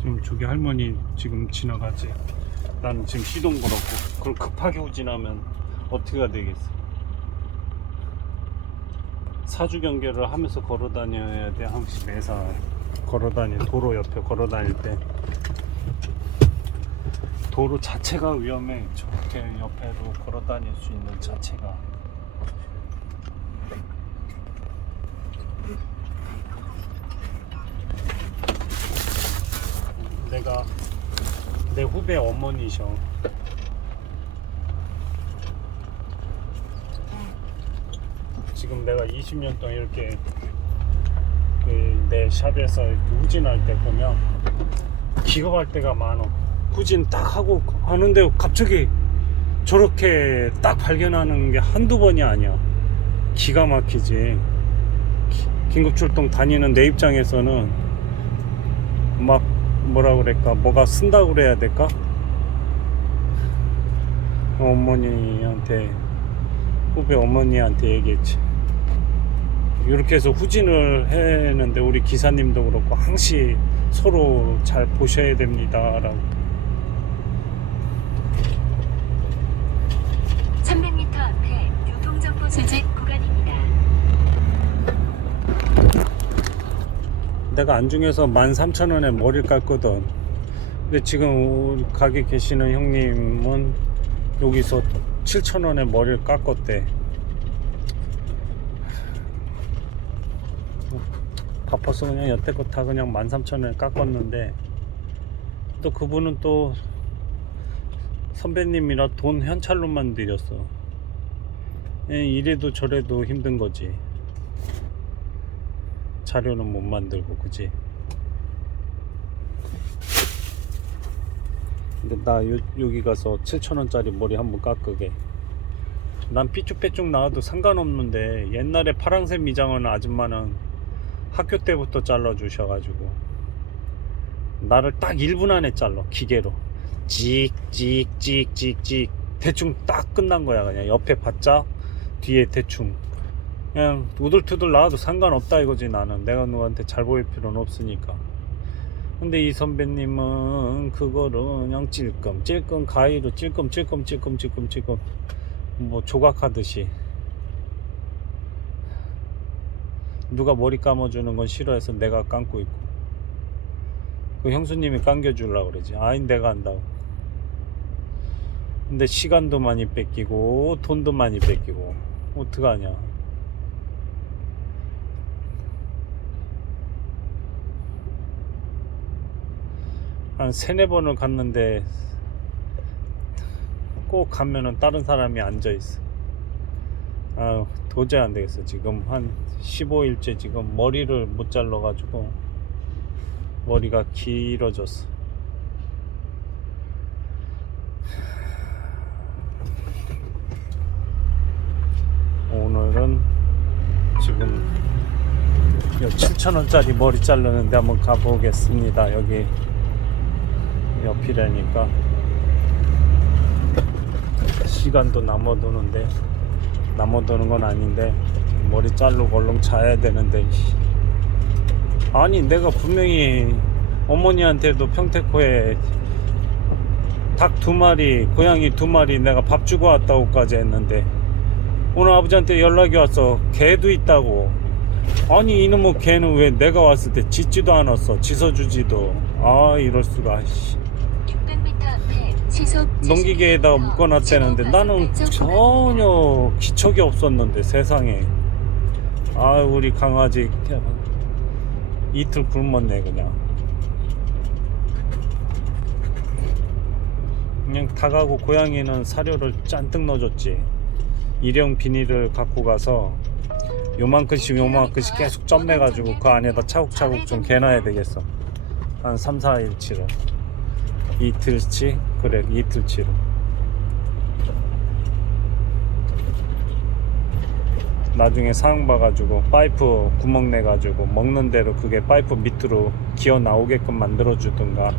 지금 저기 할머니 지금 지나가지. 나는 지금 시동 걸었고 그걸 급하게 후진하면 어떻게가 되겠어? 사주 경계를 하면서 걸어 다녀야 돼. 항시 매사 걸어 다니 도로 옆에 걸어 다닐 때 도로 자체가 위험해. 저렇게 옆에로 걸어 다닐 수 있는 자체가. 내가 내 후배 어머니셔. 지금 내가 20년 동안 이렇게 그 내 샵에서 후진할 때 보면 기겁할 때가 많어. 후진 딱 하고 하는데 갑자기 저렇게 딱 발견하는 게 한두 번이 아니야. 기가 막히지. 기- 긴급 출동 다니는 내 입장에서는 막 뭐라 그럴까? 뭐가 쓴다고 그래야 될까? 어머니한테 후배 어머니한테 얘기했지. 이렇게 해서 후진을 했는데 우리 기사님도 그렇고 항시 서로 잘 보셔야 됩니다 라고. 300m 앞에 교통정보 수집 구간입니다. 내가 안중에서 13,000원에 머리를 깎거든. 근데 지금 가게 계시는 형님은 여기서 7,000원에 머리를 깎았대. 바빠서 그냥 여태껏 다 그냥 13,000원에 깎았는데 또 그분은 또 선배님이라 돈 현찰로만 드렸어. 예, 이래도 저래도 힘든 거지 자료는 못 만들고 그지? 근데 나 요, 여기 가서 7천원짜리 머리 한번 깎으게. 난 삐쭉빼쭉 나와도 상관없는데 옛날에 파랑새 미장원 아줌마는 학교 때부터 잘라주셔가지고. 나를 딱 1분 안에 잘라 기계로. 찍찍찍찍찍 대충 딱 끝난 거야 그냥. 옆에 받자. 뒤에 대충 그냥 우들투들 나와도 상관없다 이거지 나는. 내가 누구한테 잘 보일 필요는 없으니까. 근데 이 선배님은 그거를 그냥 찔끔 찔끔 가위로 찔끔 찔끔 찔끔 찔끔 찔끔 뭐 조각하듯이. 누가 머리 감아주는 건 싫어해서 내가 감고 있고. 그 형수님이 감겨주려고 그러지. 아니 내가 한다고. 근데 시간도 많이 뺏기고 돈도 많이 뺏기고. 어떡하냐 한 세네 번을 갔는데 꼭 가면은 다른 사람이 앉아 있어. 아 도저히 안 되겠어. 지금 한 15일째 지금 머리를 못 잘라가지고 머리가 길어졌어. 오늘은 지금 7,000원짜리 머리 자르는데 한번 가보겠습니다. 여기 옆이라니까 시간도 남아도는데 남아도는 건 아닌데 머리 자르고 얼른 자야 되는데 씨. 아니 내가 분명히 어머니한테도 평택호에 닭 두 마리 고양이 두 마리 내가 밥 주고 왔다고까지 했는데 오늘 아버지한테 연락이 왔어 개도 있다고 아니 이놈의 개는 왜 내가 왔을 때 짖지도 않았어 짖어주지도 아 이럴 수가 씨. 600m 앞에 시속 농기계에다가 70km 묶어놨다는데 나는 전혀 기척이 없었는데 세상에. 아 우리 강아지. 이틀 굶었네 그냥. 그냥 닭하고 고양이는 사료를 잔뜩 넣어줬지. 일회용 비닐을 갖고 가서 요만큼씩 요만큼씩 계속 점매가지고 그 안에다 차곡차곡 좀 개놔야 되겠어. 한 3, 4일치를 이틀치? 그래 이틀치로. 나중에 상황 봐가지고 파이프 구멍 내가지고 먹는 대로 그게 파이프 밑으로 기어 나오게끔 만들어 주든가